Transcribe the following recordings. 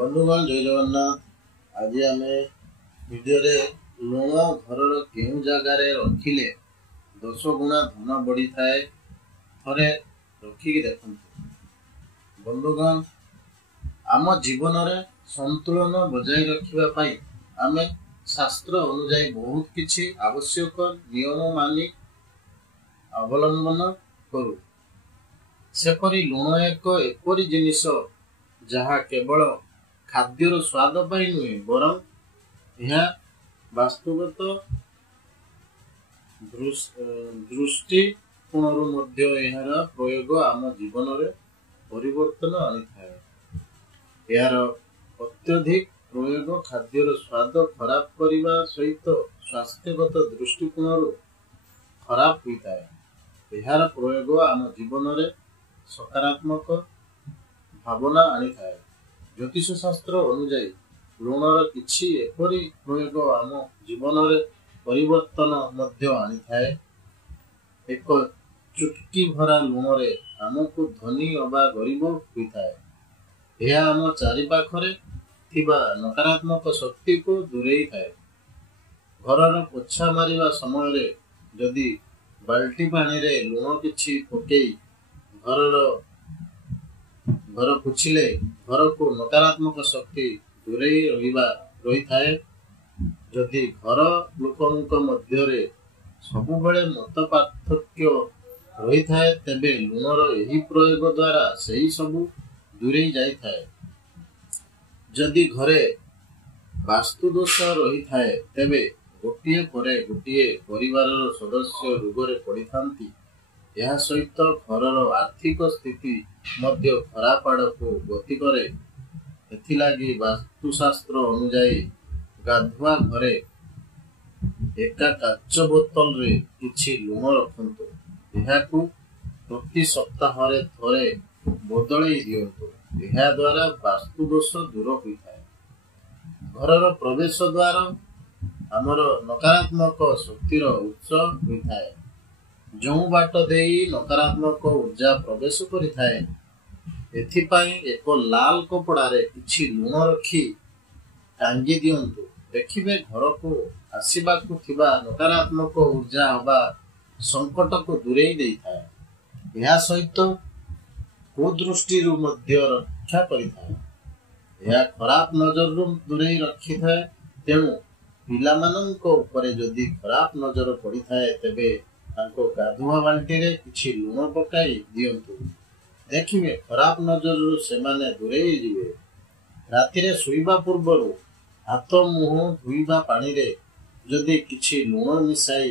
बंधुगण जय जगन्नाथ। आज आम भिडियो लुण घर केउ जगार रखिले 10 गुणा धन बढ़ी थाए थे रखिकी देखु। बंधुगण आम जीवन में संतुलन बजाय रखापी आम शास्त्र अनुजाई बहुत किछि आवश्यक नियम मानि अवलंबन करू। सेपरी लुण एक एपरी जिनिस जहा केवल खाद्यर स्वाद पाई नुहे बरं यह वास्तवत दृष्टिकोणरू मध्य यार प्रयोग आम जीवन में परिवर्तन आनी थाए। यार अत्यधिक प्रयोग खाद्यर स्वाद खराब करने सहित स्वास्थ्यगत दृष्टिकोणरू खराब होता है। यार प्रयोग आम जीवन में सकारात्मक भावना आनी थाए। ज्योतिष शास्त्र अनुजाई लुणर किछि एपरि प्रयोग आम जीवन में परिवर्तन मध्य आनी थाए। एक चुटकी भरा लुणरे आमको धनी अबा गरीब होता है। यह आम चारिपाखरे थिबा नकारात्मक शक्ति को दूरेई थाए। घरर पोछा मारिबा समय रे जदि बाल्टी पानी रे लुण किछि पकेई घर पुछिले घर को नकारात्मक शक्ति दूरेई रही थाए। जदि घर लोकंक मध्यरे सबुबले मत पार्थक्य रही थाए तेबे लुणर एही प्रयोग द्वारा सही सबु दूरेई जाई थाए। जदि घरे वास्तु दोष रही थाए तेबे गोटिए परे गोटिए परिवारर सदस्य रोगरे पड़ी थांती। यह सहित घरर आर्थिक स्थिति मध्य खराब आड़को गति करे। एथिलागी वास्तुशास्त्र अनुजाई गाधुआ घरे एका काच बोतल रे किछि लुण रखंतु। एहाकु प्रति सप्ताह रे थरे बदलई दियंतु। एहा द्वारा वास्तु दोष दूर होइथाय। घरर प्रवेश द्वार आमर नकारात्मक शक्तिर उत्स होइथाय। जो बाट देई नकारात्मक ऊर्जा प्रवेश करिथाए एथिपाई एक लाल कपड़ा रे किछि लुण रखी टांगी दियंतु। देखिबे घर को आसीबाकु थिबा नकारात्मक ऊर्जा होबा संकट को दूरेई देइथाए। यह सहित कुदृष्टि रु मध्य रक्षा करिथाए। यह खराब नजर रु दूरेई रखिथाए। तेणु पिलामानंक उपरे जदि खराब नजर पड़िथाए तेबे तांको गाधुआ बाल्टी रे किछि लुण पकाई दियंतु। देखिबे खराब नजर रु सेमाने दूरेई जिवे। राति रे सुइबा पूर्वरु हाथ मुह धुइबा पानी रे जदि किछि लुण मिसाई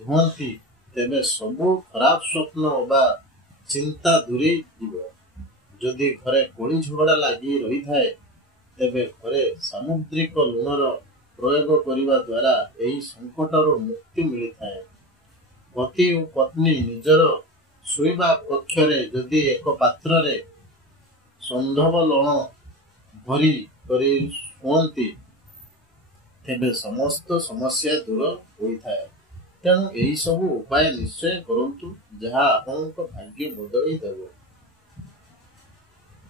धुअंती तेबे सबु खराब स्वप्न अबा चिंता दूरेई जिवो। जदि घरे कोड़ी झगड़ा लागी रही थाए तेबे घरे सामुद्रिक लुणर प्रयोग करिबा द्वारा एही संकटर मुक्ति मिली थाए। पति और पत्नी निजर सुइबा कक्षरे जदि एक पात्र रे संधव लुण भरी करी शुअंती तेबे समस्त समस्या दूर होइथाए। तेणु एही सबु उपाय निश्चय करंतु जहा आपनक भाग्य बदलई देबो।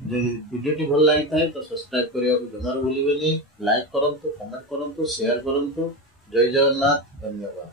जदि वीडियोटी भल लागि थाए तो सब्सक्राइब करिया को जमार भूलिबेनी। लाइक करंतु, कमेंट करंतु, शेयर करंतु। जय जगन्नाथ। धन्यवाद।